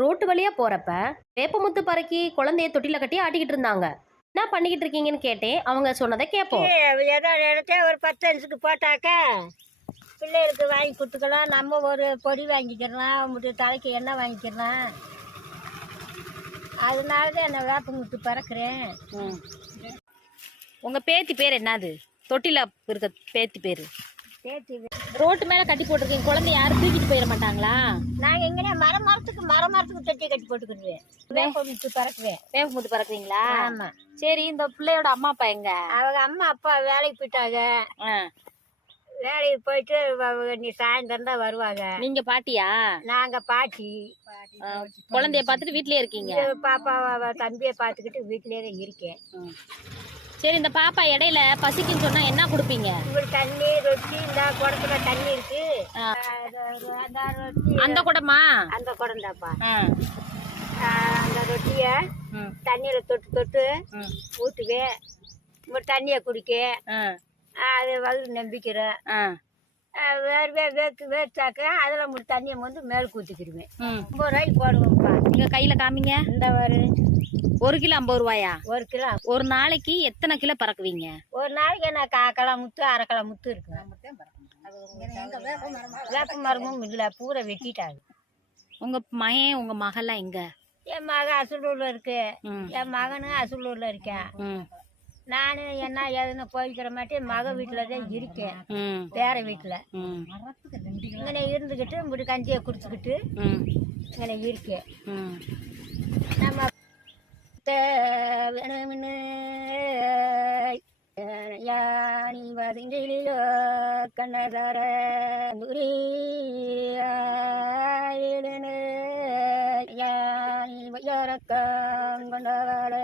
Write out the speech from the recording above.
Road வழியா போறப்ப வேப்பமுத்து பறக்கி குழந்தைய தொட்டில கட்டி ஆட்டிக்கிட்டு இருந்தாங்க. என்ன பண்ணிக்கிட்டு இருக்கீங்கன்னு கேட்டேன். அவங்க சொன்னதை கேட்போம். ஏதோ இடத்த ஒரு பத்து அஞ்சுக்கு போட்டாக்க பிள்ளைகளுக்கு வாங்கி கொடுத்துக்கலாம். நம்ம ஒரு பொடி வாங்கிக்கிறலாம். முட்டு தலைக்கு எண்ணெய் வாங்கிக்கிறலாம். அதனால தான் என்ன வேப்பமுத்து பறக்கிறேன். உங்க பேத்தி பேர் என்னது? தொட்டில இருக்க பேத்தி பேரு. சேர்த்து ரோட்டு மேல கட்டி போட்டிருக்கீங்க. குழந்தை யாரும் தூக்கிட்டு போயிட மாட்டாங்களா? நாங்கள் எங்கே மரம் மரத்துக்கு மரம் மரத்துக்கு தொட்டி கட்டி போட்டுக்கிடுவேன் வேப்பமுத்து பறக்குவேன் வேப்பமுத்து பறக்குறீங்களா? ஆமாம் சரி இந்த பிள்ளையோட அம்மா அப்பா எங்க? அவங்க அம்மா அப்பா வேலைக்கு போயிட்டாங்க. வேலைக்கு போயிட்டு நீ சாயந்தரம் தான் வருவாங்க. நீங்க பாட்டியா? நாங்கள் பாட்டி. குழந்தைய பார்த்துட்டு வீட்லயே இருக்கீங்க? இது பாப்பா அவ தம்பியை பார்த்துக்கிட்டு வீட்டிலேயே தான் இருக்கேன். சரி இந்த பாப்பா இடையில பசிக்குன்னு சொன்னா என்ன கொடுப்பீங்க? தண்ணி ரொட்டி இந்த குடத்துல தண்ணி இருக்கு. அது- அந்த குடமா அந்த குடம்? தான்ப்பா ஆ. அந்த ரொட்டிய. தண்ணியில தொட்டு தொட்டு. ஊற்றுவேன் ஒரு தண்ணியை குடிக்க. அது வயிறு நம்பிக்கிறேன். வேர்வே வேர்த்து வேர்த்தாக்க அதில் ஒரு தண்ணியை வந்து மேலே ஊற்றிக்கிடுவேன் ம். ஐம்பது ரூபாய்க்கு போடுவோம்ப்பா. நீங்க கையில காமிங்க. இந்த ஒரு ஒரு கிலோ ஐம்பது ரூபாயா? ஒரு கிலோ ஒரு நாளைக்கு எத்தனை கிலோ பறக்குவீங்க? ஒரு நாளைக்கு நான் கா கிலோ முத்து அரை கிலோ முத்து இருக்கு. வேப்ப மரமும் இல்லை பூரா வெட்டிட்டாங்க. உங்க மகன் உங்க மகள்லாம் எங்க? என் மகன் அசலூர்ல இருக்கு. என் மகனும் அசலூர்ல இருக்கேன். நானு என்ன ஏதுன்னு போய்க்கிற மாட்டேன். மக வீட்டில் தான் இருக்கேன். பேர வீட்டில். இங்கே இருந்துக்கிட்டு இப்படி கஞ்சியை குடிச்சுக்கிட்டு. இங்கே இருக்கேன். வேணும்னு யானி வதிங்கிலியோ கண்ணதார யானி வயரக்கம் கொண்டவாட